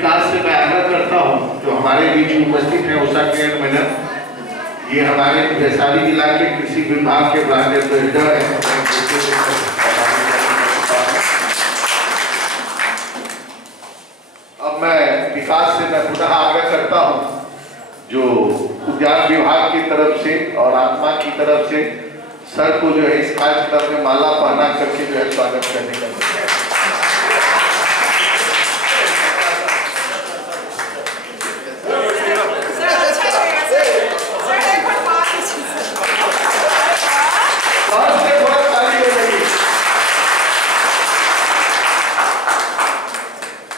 विकास से मैं आग्रह करता हूं, जो हमारे बीच उपस्थित है उषा किरण मैडम, ये हमारे वैशाली जिला के कृषि विभाग के ब्रांड एम्बेसडर हैं। अब मैं विकास से मैं पुनः आग्रह करता हूं, जो उद्यान विभाग की तरफ से और आत्मा की तरफ से सर को जो है इस कार्यक्रम में माला पहना करके जो है स्वागत करने का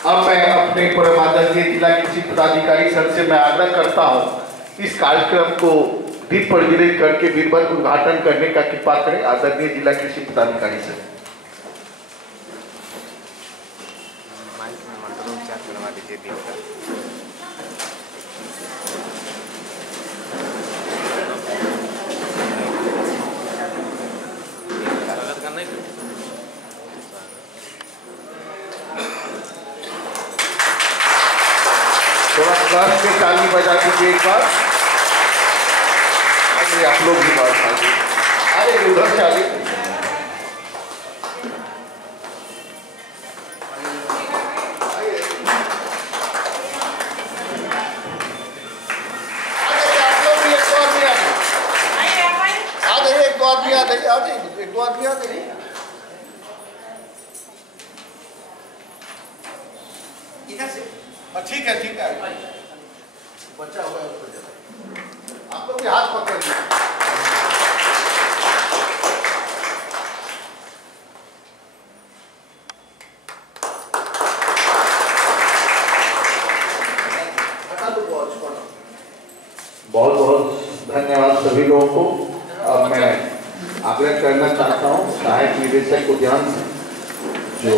अब मैं अपने आदरणीय जिला कृषि पदाधिकारी सर से मैं आग्रह करता हूं, इस कार्यक्रम को दीप प्रज्वलित करके विधिवत उद्घाटन करने का कृपा करें। आदरणीय जिला कृषि पदाधिकारी सर। थोड़ा क्लास के ताली बजा दीजिए एक बार। अरे आप लोग भी बात आगे, अरे उधर से आगे। एक दो आदमी आ गए। इधर से ठीक है बच्चा हुआ है उसको आप लोग के हाथ पकड़ लीजिए। बहुत बहुत धन्यवाद सभी लोगों को। अब मैं आग्रह करना चाहता हूँ सहायक निदेशक उद्यान जो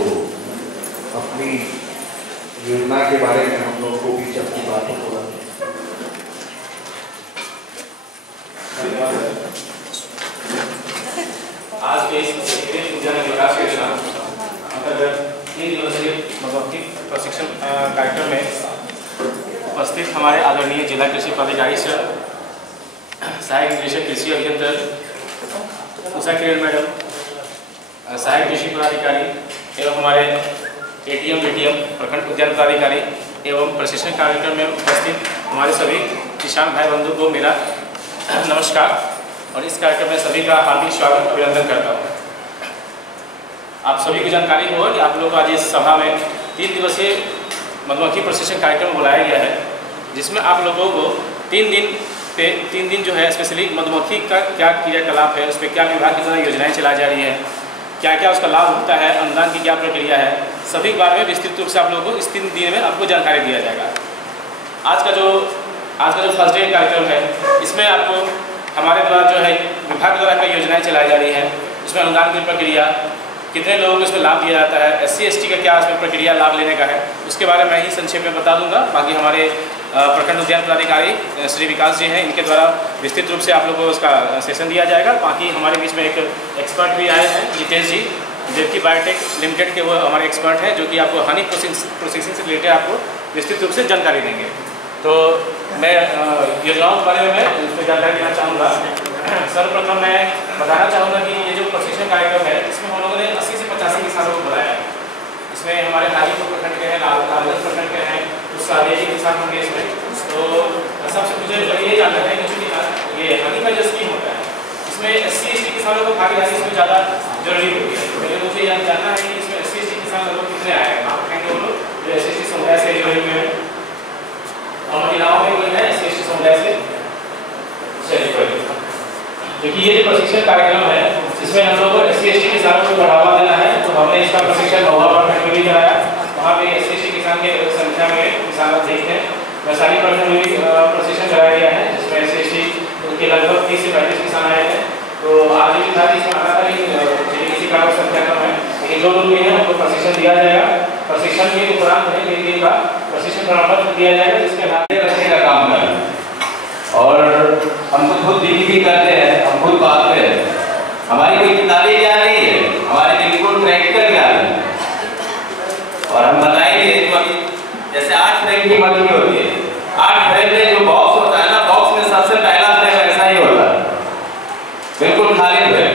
अपनी योजना के बारे में हम लोगों को बीच अपनी बातों को आज के इस उद्यान विकास योजना अंतर्गत 3 दिवसीय मधुमक्खी प्रशिक्षण कार्यक्रम में उपस्थित हमारे आदरणीय जिला कृषि पदाधिकारी सर, सहायक निदेशक कृषि अभियंता उषा किरण मैडम, सहायक कृषि पदाधिकारी एवं हमारे एटीएम बीटीएम प्रखंड उद्यान पदाधिकारी एवं प्रशिक्षण कार्यक्रम में उपस्थित हमारे सभी किसान भाई बंधु को मेरा नमस्कार और इस कार्यक्रम में सभी का हार्दिक स्वागत अभिनंदन करता हूँ। आप सभी को जानकारी हो कि आप लोग को आज इस सभा में 3 दिवसीय मधुमक्खी प्रशिक्षण कार्यक्रम बुलाया गया है, जिसमें आप लोगों को 3 दिन जो है स्पेशली मधुमक्खी का क्या क्रियाकलाप है, उस पर क्या विभाग की द्वारा योजनाएं चलाई जा रही है, क्या क्या उसका लाभ होता है, अनुदान की क्या प्रक्रिया है, सभी के बारे में विस्तृत रूप से आप लोगों को इस 3 दिन में आपको जानकारी दिया जाएगा। आज का जो फर्स्ट डे कार्यक्रम है, इसमें आपको हमारे द्वारा जो है विभाग द्वारा कई योजनाएं चलाई जा रही हैं, उसमें अनुदान की प्रक्रिया, कितने लोगों को इसमें लाभ दिया जाता है, SC ST का क्या उसमें प्रक्रिया लाभ लेने का है, उसके बारे में ही संक्षेप में बता दूंगा। बाकी हमारे प्रखंड उद्यान पदाधिकारी श्री विकास जी हैं, इनके द्वारा विस्तृत रूप से आप लोगों को उसका सेशन दिया जाएगा। बाकी हमारे बीच में एक एक्सपर्ट भी आए हैं, जितेश जी, जेपी बायोटेक लिमिटेड के वो हमारे एक्सपर्ट हैं, जो कि आपको हनी प्रोसेसिंग से रिलेटेड आपको विस्तृत रूप से जानकारी देंगे। तो मैं योजनाओं के बारे में मैं उस पर जानकारी देना चाहूँगा। सर्वप्रथम मैं बताना चाहूँगा कि ये जो प्रशिक्षण कार्यक्रम है, इसमें हम लोगों ने 80 से 85 किसानों को बुलाया है। इसमें हमारे हाजीपुर प्रखंड के हैं, लालगंज प्रखंड के हैं, कुछ सादेजी किसान होंगे इसमें। तो सबसे मुझे ये जानना है कि ये हनी का जो स्कीम होता है, इसमें SC ST किसानों को भागीदारी इसमें ज़्यादा जरूरी होती है। पहले मुझे यह जानना है कि इसमें SC ST किसान लोग कितने आए हैं, आप कहेंगे वो लोग जो SC ST समुदाय से जुड़े हुए हैं, और महिलाओं में कोई है SC ST समुदाय से चलिए कोई। क्योंकि ये जो प्रशिक्षण कार्यक्रम है, इसमें हम लोग को SC ST किसानों को बढ़ावा देना है, तो हमने इसका प्रशिक्षण महुआ प्रखंड में भी कराया। वहाँ पे SC ST किसान के संख्या में किसान अधिक हैं। वैशाली प्रखंड में भी प्रशिक्षण कराया गया है, जिसमें SC ST के लगभग 30 से 35 किसान आए हैं। तो आज भी था इसमें आना था, लेकिन किसी कारण संख्या कम है, लेकिन जो लोग भी हैं उनको प्रशिक्षण दिया जाएगा। प्रशिक्षण के उपरांत 3 दिन का प्रशिक्षण प्रमाण पत्र दिया जाएगा, जिसके बाद रखने का काम करें। और हम तो खुद डील भी करते हैं, हम खुद पालते हैं, हमारी कोई किताबी ज्ञान नहीं है, हमारे बिल्कुल प्रैक्टिकल ज्ञान है। और हम बताएंगे जैसे 8 की मक्खी होती है। 8 फ्रेम में जो बॉक्स होता है ना, बॉक्स में सबसे पहला फ्रेम ऐसा ही होता है, बिल्कुल खाली फ्रेम,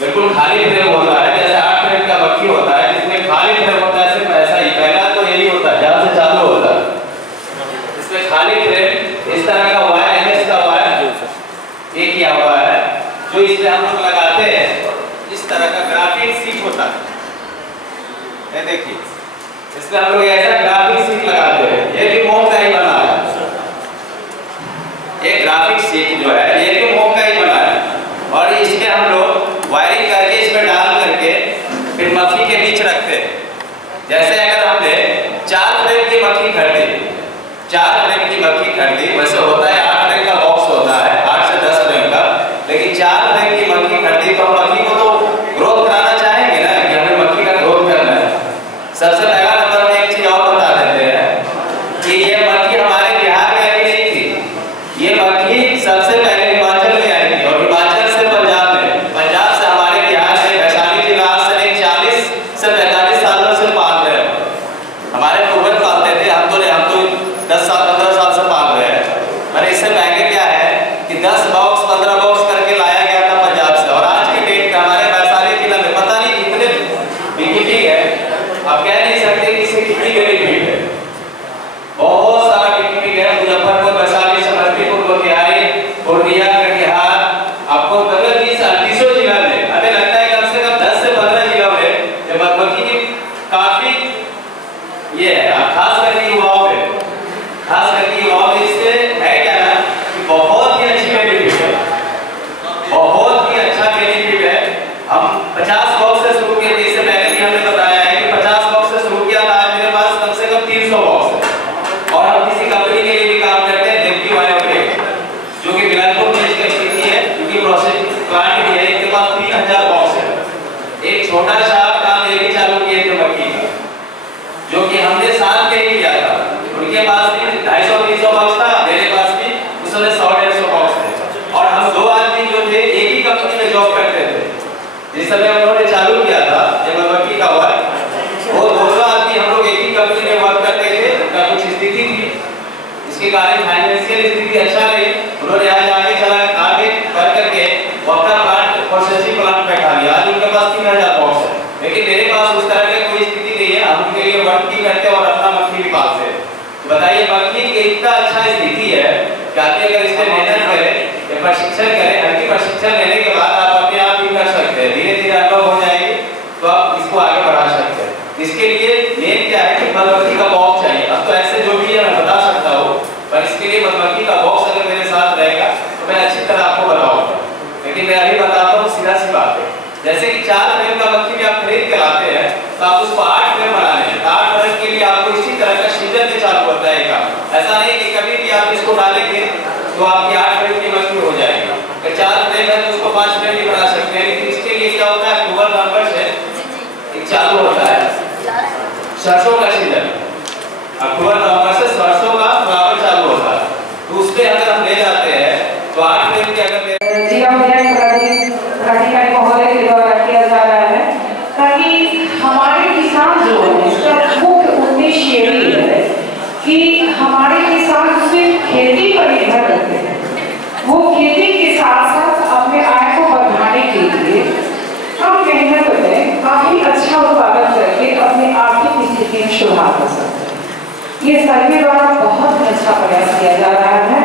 बिल्कुल खाली फ्रेम होता है। जैसे 8 फ्रेम का मक्खी होता है, जिसमें खाली फ्रेम होता है, सिर्फ ऐसा ही पहला तो यही होता है जहाँ से चालू होता है। इसमें खाली फ्रेम इस तरह का वायर, एमएस का वायर ये किया हुआ है, जो इसमें हम लोग लगाते हैं। इस तरह का ग्राफिक शीट होता है, ये देखिए, इसमें हम लोग ऐसा ग्राफिक शीट लगाते हैं। ये भी मोम का ही बना है, ये ग्राफिक शीट जो है ये भी मोम का ही बना है। और इसमें हम लोग वायरिंग करके इसमें डाल करके फिर मक्खी के बीच रखते हैं। जैसे अगर हमने 4 फ्रेम की मक्खी खरीदी, 4 फ्रेम की मक्खी खरीदी, वैसे होता है 8 फ्रेम का बॉक्स होता है, 8 से 10 फ्रेम का, लेकिन 4 फ्रेम की मक्खी खरीदी तो मक्खी को तो ग्रोथ कराना चाहेंगे ना, कि हमें मक्खी का ग्रोथ करना है। सबसे पहला नंबर में एक चीज और बता देते हैं कि ये मक्खी हमारे बिहार में आई नहीं थी, ये मक्खी सबसे पहले हिमाचल में आई थी, और हिमाचल से पंजाब में, पंजाब से हमारे बिहार में वैशाली जिला से 40 से 45 सालों से पाल रहे हैं। हमारे पूर्वज पालते थे, हम तो 10 साल 15 साल से पाल रहे हैं। और इससे पहले क्या है कि 10 बॉक्स 15 बॉक्स करके लाया गया था पंजाब से, और आज की डेट में हमारे वैशाली जिला में पता नहीं कितने बेनिफिट है, आप कह नहीं सकते कि इससे कितनी बेनिफिट है, बहुत सारा बेनिफिट है। मुजफ्फरपुर, वैशाली, समस्तीपुर, मोतिहारी, पूर्णिया, कटिहार, आपको मतलब 20-30 जिला में, हमें लगता है कम से कम 10 से 15 जिलों में मधुमक्खी की काफी ये है। खास करके युवाओं में, खास करके युवाओं में इससे है क्या ना कि बहुत ही अच्छी बेनिफिट है, बहुत ही अच्छा बेनिफिट है। हम 50 बॉक्स से शुरू किए थे, इससे पहले भी हमने बताया है कि 50 बॉक्स से शुरू किया था, आज मेरे पास कम से कम 300 बॉक्स है। और हम किसी कंपनी के लिए भी काम करते हैं, देवकी बायोटेक, जो कि बिलासपुर में इसकी स्थिति है, क्योंकि प्रोसेसिंग प्लांट भी है, इनके पास 3000 बॉक्स है। एक छोटा सा काम ये भी चालू किए थे मक्खी का, जो कि हमने साथ में ही किया था। उनके पास भी 250-300 बॉक्स था, मेरे पास भी उस समय 100-150 बॉक्स थे। और हम 2 आदमी जो थे एक ही कंपनी में जॉब करते थे। जिस समय उन्होंने चालू किया था जब मक्खी का वर्क, वो दोनों आदमी हम लोग एक ही कंपनी में वर्क करते थे। उनका कुछ स्थिति थी, इसके कारण फाइनेंशियल स्थिति अच्छा नहीं, उन्होंने आज आगे कर करके वो अपना प्लांट, प्रोसेसिंग प्लांट बैठा लिया। आज उनके पास 3000 बॉक्स है, लेकिन मेरे पास उस तरह की कोई स्थिति नहीं है। हम उनके लिए वर्क भी करते हैं और अपना मक्खी भी पालते हैं। बताइए, मक्खी की इतना अच्छा स्थिति है कि आप अगर इसमें मेहनत करें या प्रशिक्षण करें, हल्की प्रशिक्षण लेने के बाद आप अपने आप भी कर सकते हैं, धीरे धीरे अनुभव हो जाएंगे तो आप इसको आगे बढ़ा सकते हैं। इसके लिए मेन क्या है कि मधुमक्खी का बॉक्स चाहिए। अब तो ऐसे जो भी है मैं बता सकता हूँ, पर इसके लिए मधुमक्खी का बॉक्स अगर मेरे साथ रहेगा तो मैं अच्छी तरह आपको बताऊंगा। लेकिन मैं अभी बताता हूँ सीधा सी बात है, जैसे कि 4 फ्रेम का मक्खी भी आप खरीद के लाते हैं तो आप उसको 8 फ्रेम बनाने हैं। 8 फ्रेम के लिए आपको इसी तरह का सीजन में चालू होता है काम। ऐसा नहीं कि कभी भी आप इसको डालेंगे तो आपकी 8 फ्रेम की मक्खी हो जाएगी। अगर 4 फ्रेम है तो उसको 5 फ्रेम भी बना सकते हैं। लेकिन इसके लिए क्या होता है, अक्टूबर नवंबर से चालू होता है सरसों का सीजन। अक्टूबर नवंबर से सरसों का फ्लावर चालू होता है, तो उसपे अगर हम ले जाते हैं तो 8 फ्रेम के अगर महोदय के द्वारा किया जा रहा है, ताकि हमारे किसान जो है, इसका मुख्य उद्देश्य यही है कि हमारे किसान सिर्फ खेती पर निर्भर करते हैं, वो खेती के साथ साथ अपने आय को बढ़ाने के लिए कम मेहनत में काफी अच्छा उत्पादन करके अपने आर्थिक स्थिति में सुधार कर सकते हैं। ये सरकार द्वारा बहुत अच्छा प्रयास किया जा रहा है।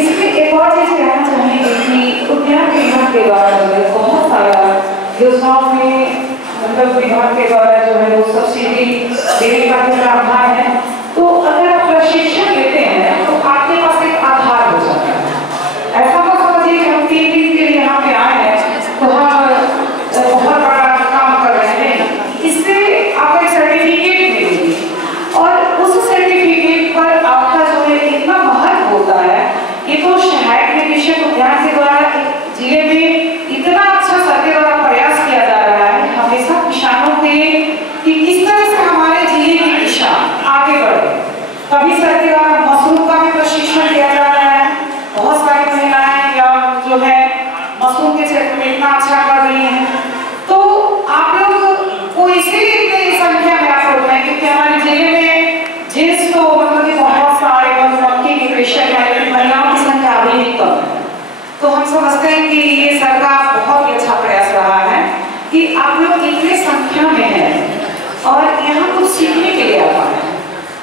इसमें एक और चीज कहना चाहेंगे कि उद्यान विभाग के द्वारा जो है बहुत सारा योजनाओं में, मतलब विभाग के द्वारा जो है वो सब्सिडी देने का प्रावधान है। तो अगर आप प्रशिक्षण लेते हैं तो आपके पास एक आधार हो जाता है। ऐसा मत समझिए कि हम 3 दिन के लिए यहाँ पे आए हैं तो हम बहुत बड़ा काम कर रहे हैं। इससे आप एक सर्टिफिकेट मिलेगी और उस सर्टिफिकेट पर आपका जो है इतना महत्व होता है। ये तो सहायक निदेशक उद्यान के द्वारा जिले में इतना अच्छा सरकार द्वारा प्रयास किया जा रहा है हमेशा किसानों के कि सीखने के लिए आता है।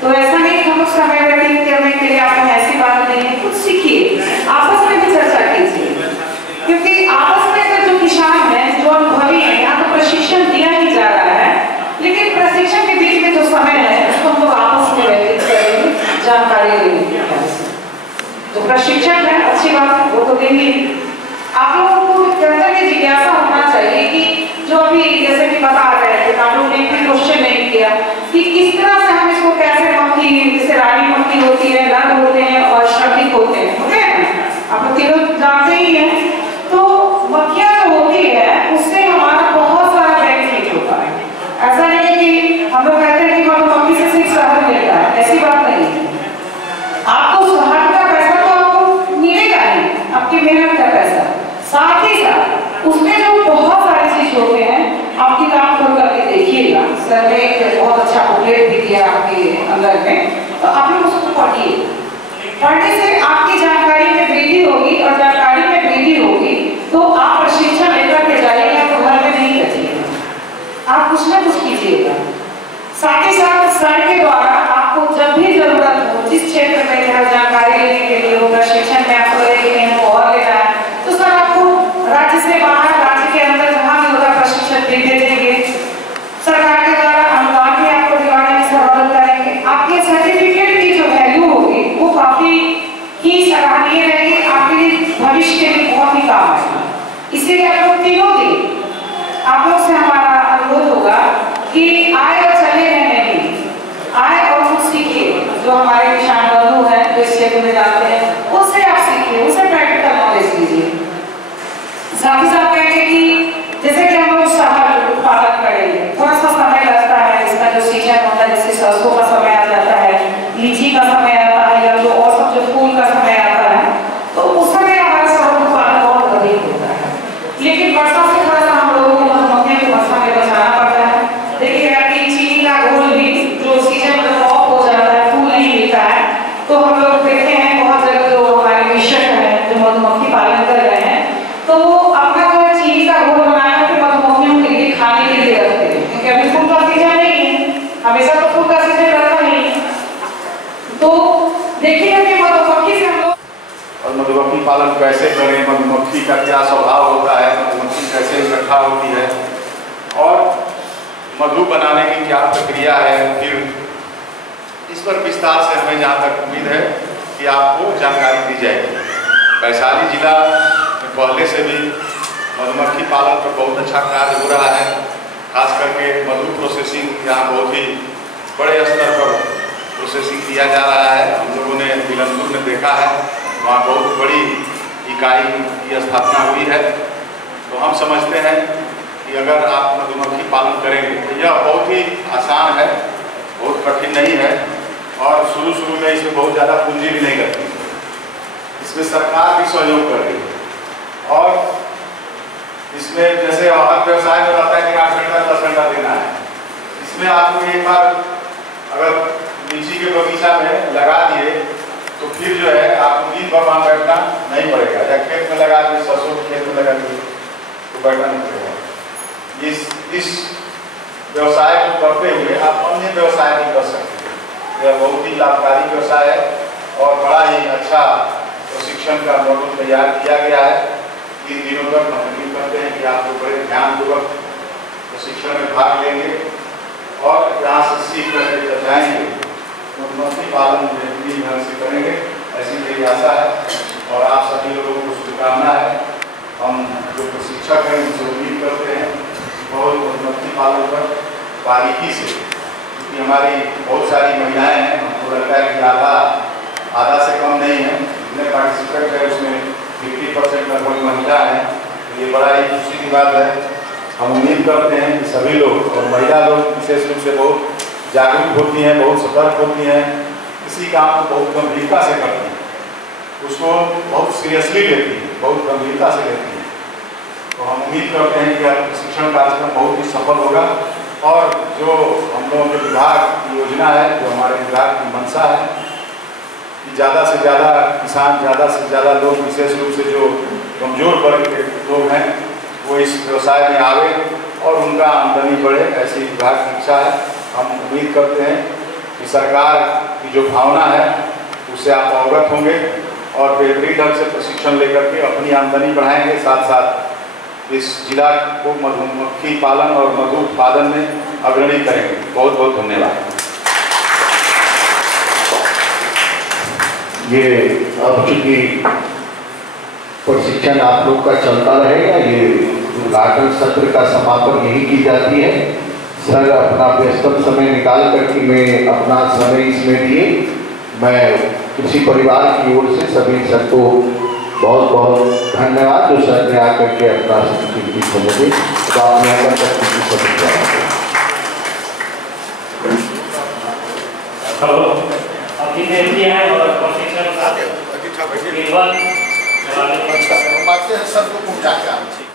तो ऐसा नहीं कि हम लोग समय व्यतीत करने के लिए आते हैं, ऐसी बात नहीं है। कुछ सीखिए, आपस में भी चर्चा कीजिए, क्योंकि आपस में जो किसान है, जो अनुभवी है, यहाँ तो प्रशिक्षण दिया ही जा रहा है, लेकिन प्रशिक्षण के बीच में जो समय है उसको हम लोग आपस में व्यतीत करेंगे, जानकारी लेने के लिए। तो प्रशिक्षण है अच्छी बात है, वो तो देंगे। आप लोगों को कर्तव्य जिज्ञासा होना चाहिए कि जो अभी जैसे कि बता रहे थे, आप लोग ने भी क्वेश्चन नहीं किया कि किस तरह से हम इसको कैसे मक्खी, जैसे रानी मक्खी होती है, नर होते हैं और श्रमिक होते हैं, ओके? आप लोग तीनों जानते ही हैं। तो मक्खियां जो होती है उससे हमारा बहुत सारा बेनिफिट होता है। ऐसा नहीं है कि हम लोग कहते हैं कि मधुमक्खी से सिर्फ शहद मिलता है, ऐसी बात नहीं है। आपको शहद का पैसा तो आपको मिलेगा ही, आपकी मेहनत का पैसा, साथ ही साथ उसमें जो बहुत सारी चीज होते हैं, आप किताब खोल करके देखिएगा। सर ने एक बहुत अच्छा बुकलेट भी दिया आपके अंदर में, तो आप लोग उसको पढ़िए। पढ़ने से आपकी जानकारी में वृद्धि होगी, और जानकारी में वृद्धि होगी तो आप प्रशिक्षण लेकर के जाइएगा तो घर में नहीं बैठिएगा, आप कुछ ना कुछ कीजिएगा। साथ ही साथ सर के द्वारा आपको जब भी जरूरत हो, जिस क्षेत्र में जानकारी लेने के लिए हो, प्रशिक्षण में आपको और लेना है, तो सर आपको राज्य से बाहर, राज्य के अंदर जहाँ भी होगा प्रशिक्षण भी दे देंगे। सरकार के द्वारा अनुदान भी आपको दिवाने में सहायता करेंगे। आपके सर्टिफिकेट की जो वैल्यू होगी वो काफी ही सराहनीय रहेगी, आपके लिए भविष्य के लिए बहुत ही काम आएगा। इसीलिए आप लोग तीनों दिन आप लोग से हमारा अनुरोध होगा कि आए और चले रहने नहीं, आए और कुछ सीखिए। जो हमारे किसान बंधु हैं, जो इस क्षेत्र में जाते हैं, उससे आप सीखिए, उससे प्रैक्टिकल नॉलेज लीजिए। साथ ही साथ कहेंगे कि जैसे कि हम लोग शहद उत्पादन करेंगे, थोड़ा सा समय लगता है, इसका जो सीजन होता है, जैसे सरसों का समय आ जाता है, लीची का समय आता है, या जो और सब जो फूल का समय आता है, तो उस समय हमारा शहद उत्पादन बहुत अधिक होता है। लेकिन वर्षा से थोड़ा सा हम लोगों को मधुमक्खियों को वर्षा में बचाना पड़ता है। देखिएगा कि चीनी का घोल भी जो सीजन में ऑफ हो जाता है, फूल नहीं मिलता है, तो हम लोग देखते हैं बहुत जगह जो हमारे कृषक हैं, जो मधुमक्खी पालन कर रहे हैं, तो वो अपना जो है चीनी का घोल बनाकर के मधुमक्खियों के लिए खाने के लिए रखते हैं, क्योंकि अभी फूल का सीजन नहीं है, हमेशा तो फूल का सीजन रहता नहीं। तो देखिए कि मधुमक्खी से हम लोग और मधुमक्खी पालन कैसे करें, मधुमक्खी का क्या स्वभाव होता है, मधुमक्खी कैसे इकट्ठा होती है, और मधु बनाने की क्या प्रक्रिया है, फिर इस पर विस्तार से हमें जहाँ तक उम्मीद है कि आपको जानकारी दी जाएगी। वैशाली जिला में पहले से भी मधुमक्खी पालन पर बहुत अच्छा कार्य हो रहा है, खास करके मधु प्रोसेसिंग यहाँ बहुत ही बड़े स्तर पर प्रोसेसिंग किया जा रहा है। हम लोगों ने बिलनपुर में देखा है, वहाँ बहुत बड़ी इकाई की स्थापना हुई है। तो हम समझते हैं कि अगर आप मधुमक्खी पालन करेंगे तो यह बहुत ही आसान है, बहुत कठिन नहीं है, और शुरू में इसमें बहुत ज़्यादा पूंजी भी नहीं लगती। इसमें सरकार भी सहयोग कर रही है, और इसमें जैसे हर व्यवसाय में रहता है कि 8 घंटा 10 घंटा देना है, इसमें आपको एक बार अगर लीची के बगीचा में लगा दिए तो फिर जो है आपको दिन भर वहाँ बैठना नहीं पड़ेगा, या खेत में लगा दिए, सरसों के खेत में लगा दिए तो बैठना नहीं पड़ेगा। इस व्यवसाय को करते हुए आप अन्य व्यवसाय भी कर सकते हैं। यह बहुत ही लाभकारी व्यवसाय है, और बड़ा ही अच्छा प्रशिक्षण का मॉडल तैयार किया गया है। 3 दिनों तक हम उम्मीद करते हैं कि आप लोग बड़े ध्यानपूर्वक प्रशिक्षण में भाग लेंगे, और यहाँ से सीख करके जब जाएंगे मधुमक्खी पालन बेहतरीन ढंग से करेंगे, ऐसी मेरी आशा है, और आप सभी लोगों को शुभकामना है। हम जो प्रशिक्षक हैं उनसे उम्मीद करते हैं बहुत मधुमक्खी पालन पर बारीकी से, क्योंकि हमारी बहुत सारी महिलाएं हैं, हमको लगता है कि आधा से कम नहीं है, जितने पार्टिसिपेंट है उसमें 50% लगभग महिला है। तो ये बड़ा ही खुशी की बात है। हम उम्मीद करते हैं कि सभी लोग, और महिला लोग विशेष रूप से बहुत जागरूक होती हैं, बहुत सतर्क होती हैं, किसी काम को बहुत गंभीरता से करती हैं, उसको बहुत सीरियसली लेती हैं, बहुत गंभीरता से लेती हैं। तो हम उम्मीद करते हैं कि यह प्रशिक्षण कार्यक्रम बहुत ही सफल होगा, और जो हम लोगों के विभाग की योजना है, जो हमारे विभाग की मंशा है कि ज़्यादा से ज़्यादा किसान, ज़्यादा से ज़्यादा लोग, विशेष रूप से जो कमज़ोर वर्ग के लोग हैं, वो इस व्यवसाय में आवे और उनका आमदनी बढ़े, ऐसी विभाग की इच्छा है। हम उम्मीद करते हैं कि सरकार की जो भावना है उससे आप अवगत होंगे और बेहतरीन ढंग से प्रशिक्षण लेकर के अपनी आमदनी बढ़ाएंगे, साथ साथ इस जिला को मधुमक्खी पालन और मधु उत्पादन में अग्रणी करेंगे। बहुत बहुत धन्यवाद। ये अब चूंकि प्रशिक्षण आप लोग का चलता रहेगा, ये उद्घाटन सत्र का समापन यही की जाती है। सर अपना व्यस्तम समय निकाल करके मैं अपना समय इसमें दिए, मैं कृषि परिवार की ओर से सभी सर को बहुत बहुत धन्यवाद जो सर ने आकर के अपना कीमती समय दी। सर को पहुँचा के